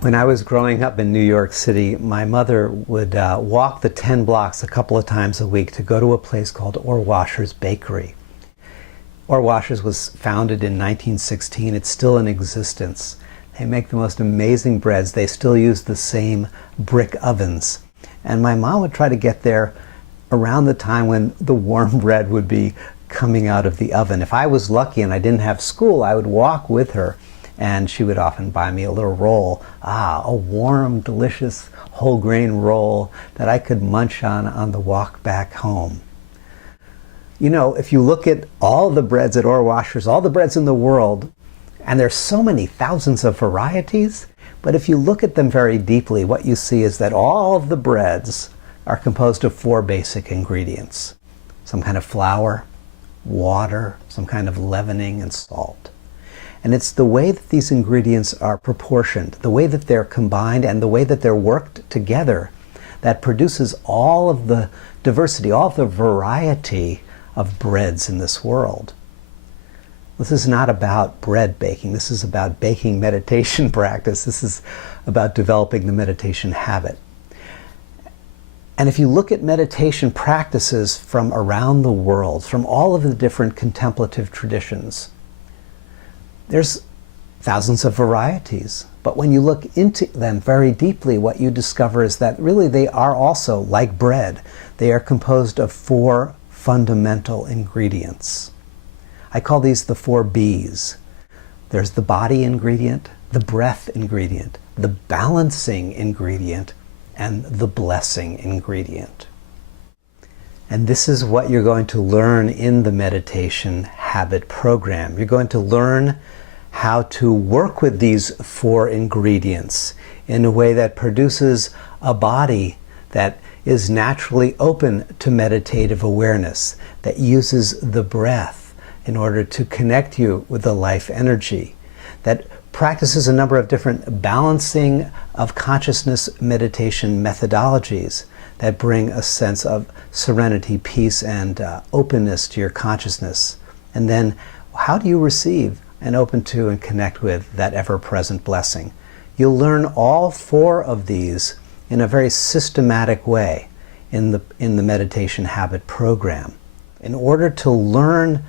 When I was growing up in New York City, my mother would walk the 10 blocks a couple of times a week to go to a place called Ohrwascher's Bakery. Ohrwascher's was founded in 1916. It's still in existence. They make the most amazing breads. They still use the same brick ovens. And my mom would try to get there around the time when the warm bread would be coming out of the oven. If I was lucky and I didn't have school, I would walk with her, and she would often buy me a little roll, a warm, delicious whole grain roll that I could munch on the walk back home. You know, if you look at all the breads at Ohrwascher's, all the breads in the world, and there's so many thousands of varieties, but if you look at them very deeply, what you see is that all of the breads are composed of 4 basic ingredients: some kind of flour, water, some kind of leavening, and salt. And it's the way that these ingredients are proportioned, the way that they're combined, and the way that they're worked together that produces all of the diversity, all of the variety of breads in this world. This is not about bread baking. This is about baking meditation practice. This is about developing the meditation habit. And if you look at meditation practices from around the world, from all of the different contemplative traditions, there's thousands of varieties. But when you look into them very deeply, what you discover is that really they are also, like bread, they are composed of 4 fundamental ingredients. I call these the 4 B's. There's the body ingredient, the breath ingredient, the balancing ingredient, and the blessing ingredient. And this is what you're going to learn in the meditation habit program. You're going to learn how to work with these 4 ingredients in a way that produces a body that is naturally open to meditative awareness, that uses the breath in order to connect you with the life energy, that practices a number of different balancing of consciousness meditation methodologies that bring a sense of serenity, peace, and openness to your consciousness. And then how do you receive and open to and connect with that ever-present blessing? You'll learn all 4 of these in a very systematic way in the meditation habit program. In order to learn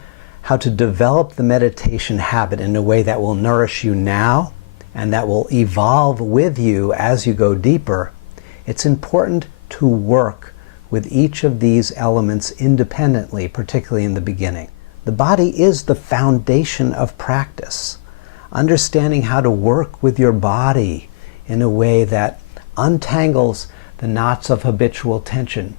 how to develop the meditation habit in a way that will nourish you now and that will evolve with you as you go deeper, it's important to work with each of these elements independently, particularly in the beginning. The body is the foundation of practice. Understanding how to work with your body in a way that untangles the knots of habitual tension.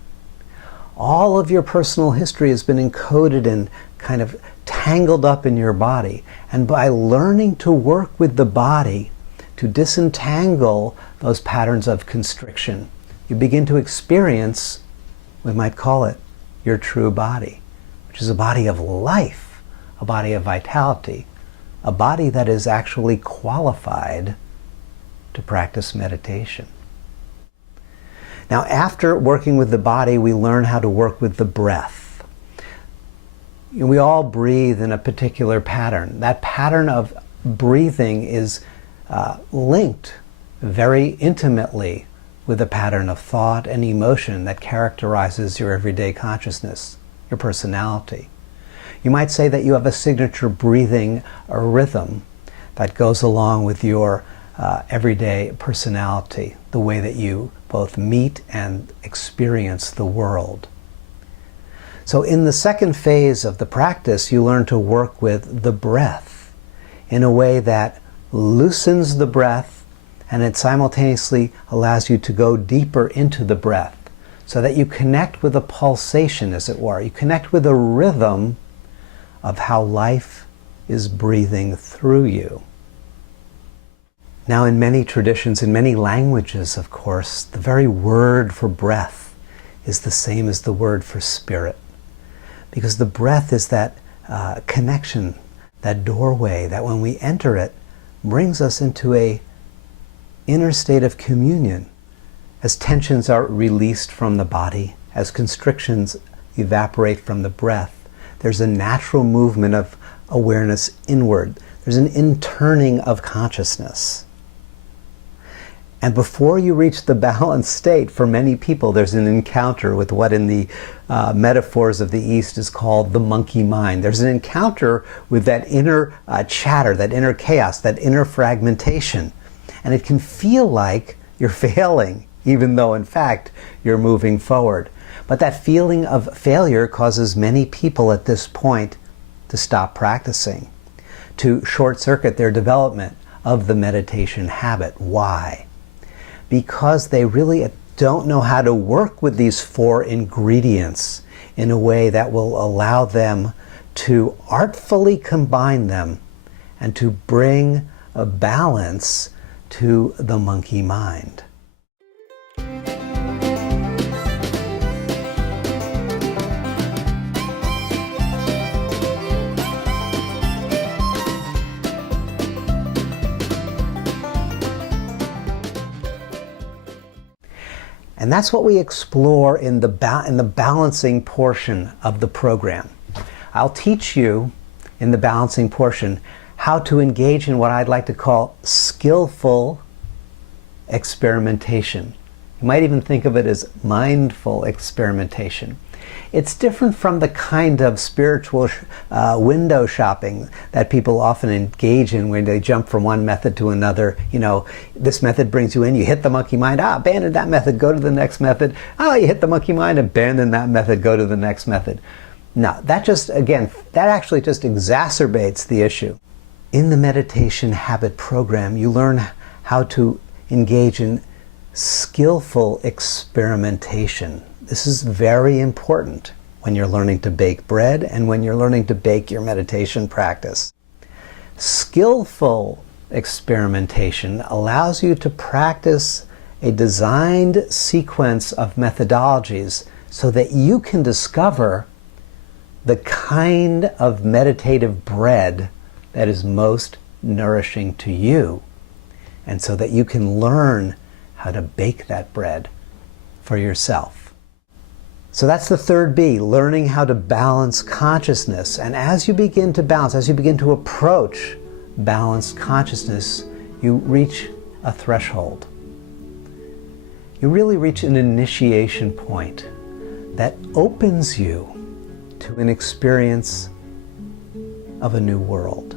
All of your personal history has been encoded and kind of tangled up in your body. And by learning to work with the body to disentangle those patterns of constriction, you begin to experience, we might call it, your true body, which is a body of life, a body of vitality, a body that is actually qualified to practice meditation. Now, after working with the body, we learn how to work with the breath. We all breathe in a particular pattern. That pattern of breathing is linked very intimately with a pattern of thought and emotion that characterizes your everyday consciousness, your personality. You might say that you have a signature breathing rhythm that goes along with your everyday personality, the way that you both meet and experience the world. So in the second phase of the practice, you learn to work with the breath in a way that loosens the breath, and it simultaneously allows you to go deeper into the breath so that you connect with a pulsation, as it were. You connect with a rhythm of how life is breathing through you. Now, in many traditions, in many languages, of course, the very word for breath is the same as the word for spirit. Because the breath is that connection, that doorway, that when we enter it, brings us into a inner state of communion. As tensions are released from the body, as constrictions evaporate from the breath, there's a natural movement of awareness inward. There's an inturning of consciousness. And before you reach the balanced state, for many people, there's an encounter with what in the metaphors of the East is called the monkey mind. There's an encounter with that inner chatter, that inner chaos, that inner fragmentation. And it can feel like you're failing, even though in fact you're moving forward. But that feeling of failure causes many people at this point to stop practicing, to short circuit their development of the meditation habit. Why? Because they really don't know how to work with these four ingredients in a way that will allow them to artfully combine them and to bring a balance to the monkey mind. And that's what we explore in the balancing portion of the program. I'll teach you in the balancing portion how to engage in what I'd like to call skillful experimentation. You might even think of it as mindful experimentation. It's different from the kind of spiritual window shopping that people often engage in when they jump from one method to another. You know, this method brings you in, you hit the monkey mind, abandon that method, go to the next method. You hit the monkey mind, abandon that method, go to the next method. Now, that actually just exacerbates the issue. In the meditation habit program, you learn how to engage in skillful experimentation. This is very important when you're learning to bake bread and when you're learning to bake your meditation practice. Skillful experimentation allows you to practice a designed sequence of methodologies so that you can discover the kind of meditative bread that is most nourishing to you, and so that you can learn how to bake that bread for yourself. So that's the third B, learning how to balance consciousness. And as you begin to balance, as you begin to approach balanced consciousness, you reach a threshold. You really reach an initiation point that opens you to an experience of a new world.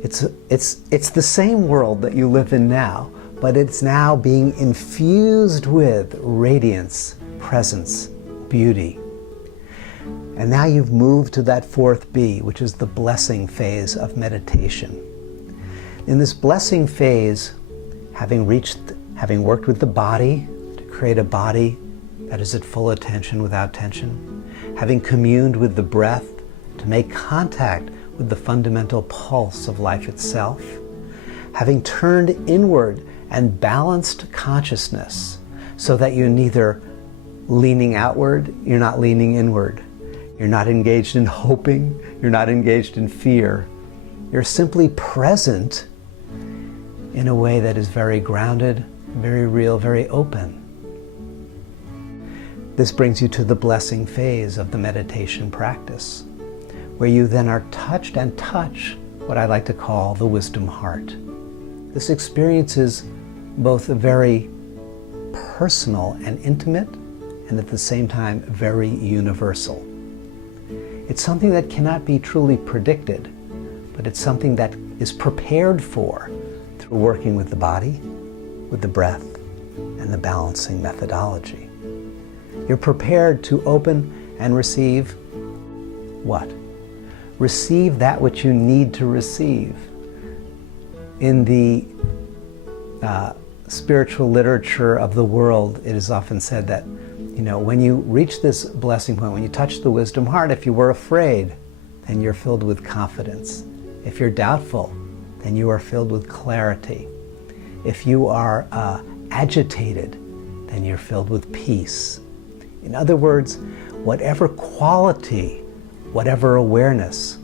It's the same world that you live in now, but it's now being infused with radiance, presence, beauty. And now you've moved to that fourth B, which is the blessing phase of meditation. In this blessing phase, having worked with the body to create a body that is at full attention without tension, having communed with the breath to make contact with the fundamental pulse of life itself, having turned inward and balanced consciousness so that you're neither leaning outward, you're not leaning inward. You're not engaged in hoping, you're not engaged in fear. You're simply present in a way that is very grounded, very real, very open. This brings you to the blessing phase of the meditation practice, where you then are touched and touch what I like to call the wisdom heart. This experience is both very personal and intimate, and at the same time very universal. It's something that cannot be truly predicted, but it's something that is prepared for through working with the body, with the breath, and the balancing methodology. You're prepared to open and receive what? Receive that which you need to receive. In the spiritual literature of the world, it is often said that, when you reach this blessing point, when you touch the wisdom heart, if you were afraid, then you're filled with confidence. If you're doubtful, then you are filled with clarity. If you are agitated, then you're filled with peace. In other words, whatever quality, whatever awareness,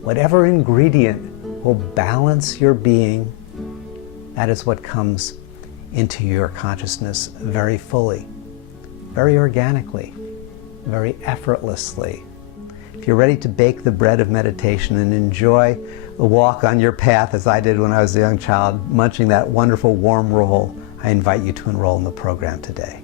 whatever ingredient will balance your being, that is what comes into your consciousness very fully, very organically, very effortlessly. If you're ready to bake the bread of meditation and enjoy the walk on your path, as I did when I was a young child, munching that wonderful warm roll, I invite you to enroll in the program today.